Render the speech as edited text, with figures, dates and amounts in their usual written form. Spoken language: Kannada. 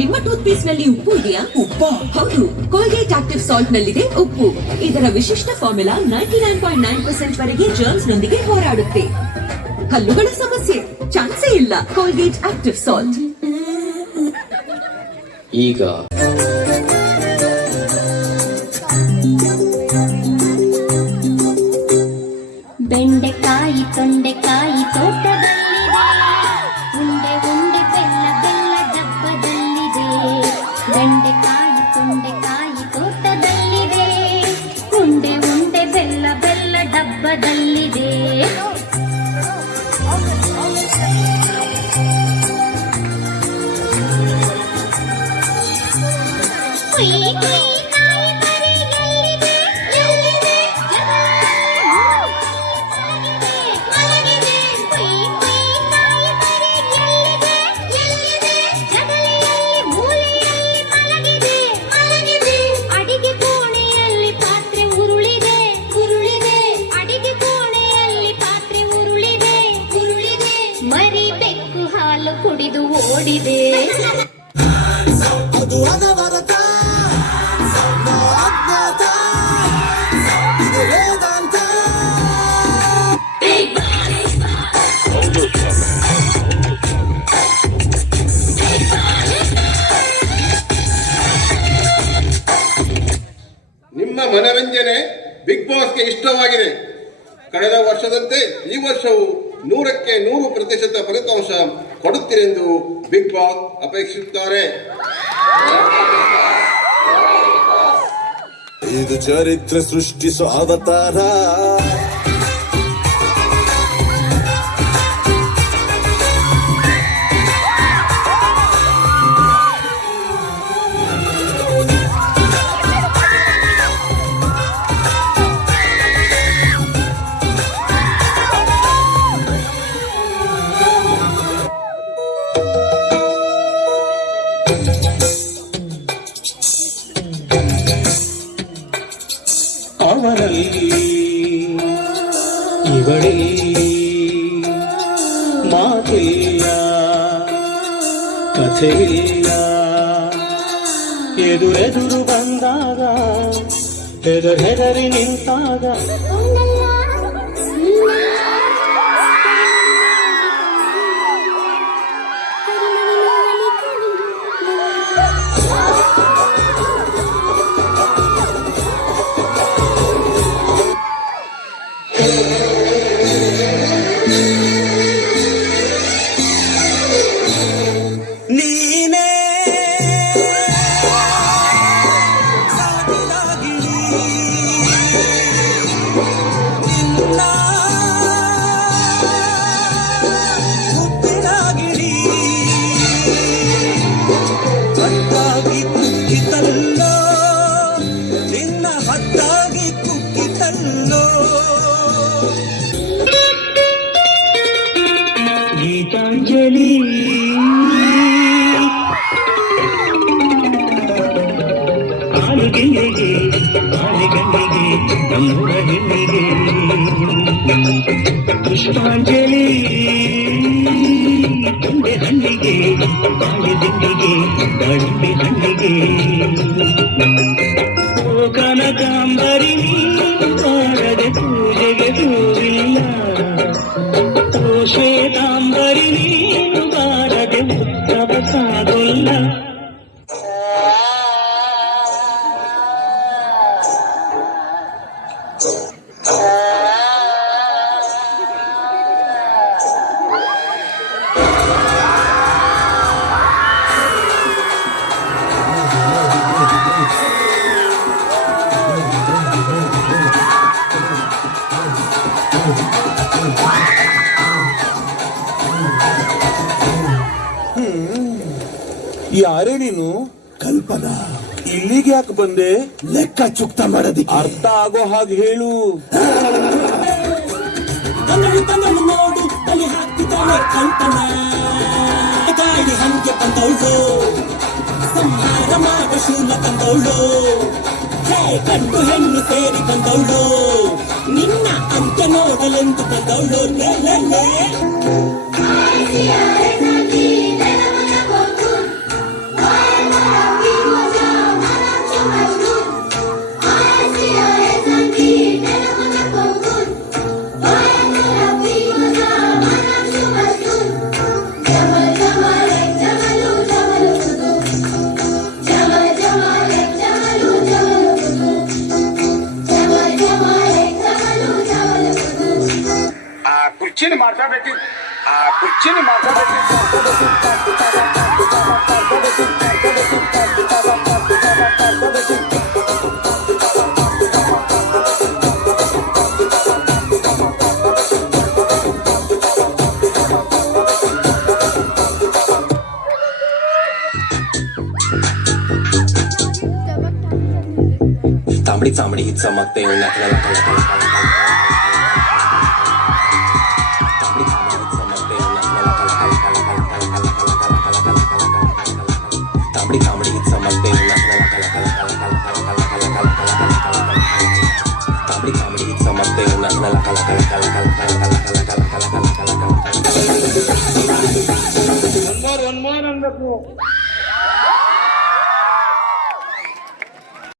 ನಿಮ್ಮ ಟೂತ್ ಪೇಸ್ಟ್ ನಲ್ಲಿ ಉಪ್ಪು ಇದೆಯಾ? ಉಪ್ಪ? ಹೌದು, ಕೋಲ್ಗೇಟ್ ಆಕ್ಟಿವ್ ಸಾಲ್ಟ್ ನಲ್ಲಿದೆ ಉಪ್ಪು. ಇದರ ವಿಶಿಷ್ಟ ಫಾರ್ಮುಲಾ 99.9% ವರೆಗೆ ಜರ್ಮ್ಸ್ ನೊಂದಿಗೆ ಹೋರಾಡುತ್ತೆ. ಹಲ್ಲುಗಳ ಸಮಸ್ಯೆ ಚಾನ್ಸೇ ಇಲ್ಲ. Colgate active salt. ಈಗ ಬೆಂಡೆಕಾಯಿ ತೊಂಡೆಕಾಯಿ ತೋಟದಲ್ಲಿದೆ, ಉಂಡೆ ಉಂಡೆ ಬೆಲ್ಲ ಬೆಲ್ಲ ಡಬ್ಬದಲ್ಲಿದೆ. ಬೆಂಡೆಕಾಯಿ ತೊಂಡೆಕಾಯಿ ತೋಟದಲ್ಲಿದೆ, ಉಂಡೆ ಉಂಡೆ ಬೆಲ್ಲ ಬೆಲ್ಲ ಡಬ್ಬದಲ್ಲಿದೆ. ಮರಿ ಬೆಕ್ಕು ಹಾಲು ಕುಡಿದು ಓಡಿದೆ. ಅದು ಅನವರತ, ಅಜ್ಞಾತ, ಇದು ವೇದಾಂತ. ನಿಮ್ಮ ಮನರಂಜನೆ ಬಿಗ್ ಬಾಸ್ಗೆ ಇಷ್ಟವಾಗಿದೆ. ಕಳೆದ ವರ್ಷದಂತೆ ಈ ವರ್ಷವೂ 100ಕ್ಕೆ 100% ಫಲಿತಾಂಶ ಕೊಡುತ್ತೀರೆಂದು ಬಿಗ್ ಬಾಸ್ ಅಪೇಕ್ಷಿಸುತ್ತಾರೆ. ಇದು ಚರಿತ್ರೆ ಸೃಷ್ಟಿಸೋ ಅವತಾರ. ಅವರಲ್ಲಿ ಇವಳಲ್ಲಿ ಮಾತಿಲ್ಲ, ಕಥೆಯಿಲ್ಲ. ಎದುರೆದುರು ಬಂದಾಗ ಹೆದರಿ ನಿಂತಾಗ ಗೀತಾಂಜಲಿ ಆಲುಗೆಗೆ ಆಲಿಗಣ್ಣಿಗೆ ನಮ್ಮೂರ ಹೆಣ್ಣಿಗೆ ಪುಷ್ಪಾಂಜಲಿ ತೊಂಡೆ ಹಣ್ಣಿಗೆ ಬಾಳೆ ದಿಂಡಿಗೆ ದಾಳಿಂಬೆ ಹಣ್ಣಿಗೆ ಓ ಕನಕಾಂಬರಿ ಬಾರದೆ ಪೂಜೆಗೆ ದೂರಿಲ್ಲ. ಓ ಶ್ವೇತಾಂಬರಿ ನೀನು ಬಾರದೆ ಉತ್ಸವ ಸಾಗೋಲ್ಲ. ಯಾರೇ ನೀನು? ಕಲ್ಪನಾ. ಇಲ್ಲಿಗೆ ಯಾಕೆ ಬಂದೆ? ಲೆಕ್ಕ ಚುಕ್ತ ಮಾಡೋದಿಕ್ಕೆ. ಅರ್ಥ ಆಗೋ ಹಾಗೆ ಹೇಳು. ನೋಡು ಬಲಿ ಹಾಕಿದ್ದಾಳೆ ಕಲ್ಪನಾ. ಗಾಳಿ ಹಂಗೆ ಬಂದವಳು, ಸಂಹಾರ ಮಾಡ ಶೂಲ ತಂದವಳು. ಗಂಡು ಹೆಣ್ಣು ಸೇರಿ ಬಂದವಳು, ನಿನ್ನ ಅಂತ್ಯ ನೋಡಲೆಂದು ಬಂದವಳು. ಕುರ್ಚಿನ ಮಾಡ್ಸಬೇಕಿತ್ತು ಆ ಕುರ್ಚಿನ ಮಾಡ್ಸಬೇಕಿತ್ತು तांबडी चांबडी चमकते उन्हात तांबडी चांबडी चमकते उन्हात तांबडी चांबडी चमकते उन्हात तांबडी चांबडी चमकते उन्हात ಒನ್ ಮೋರ್ ಅನ್ಬೇಕು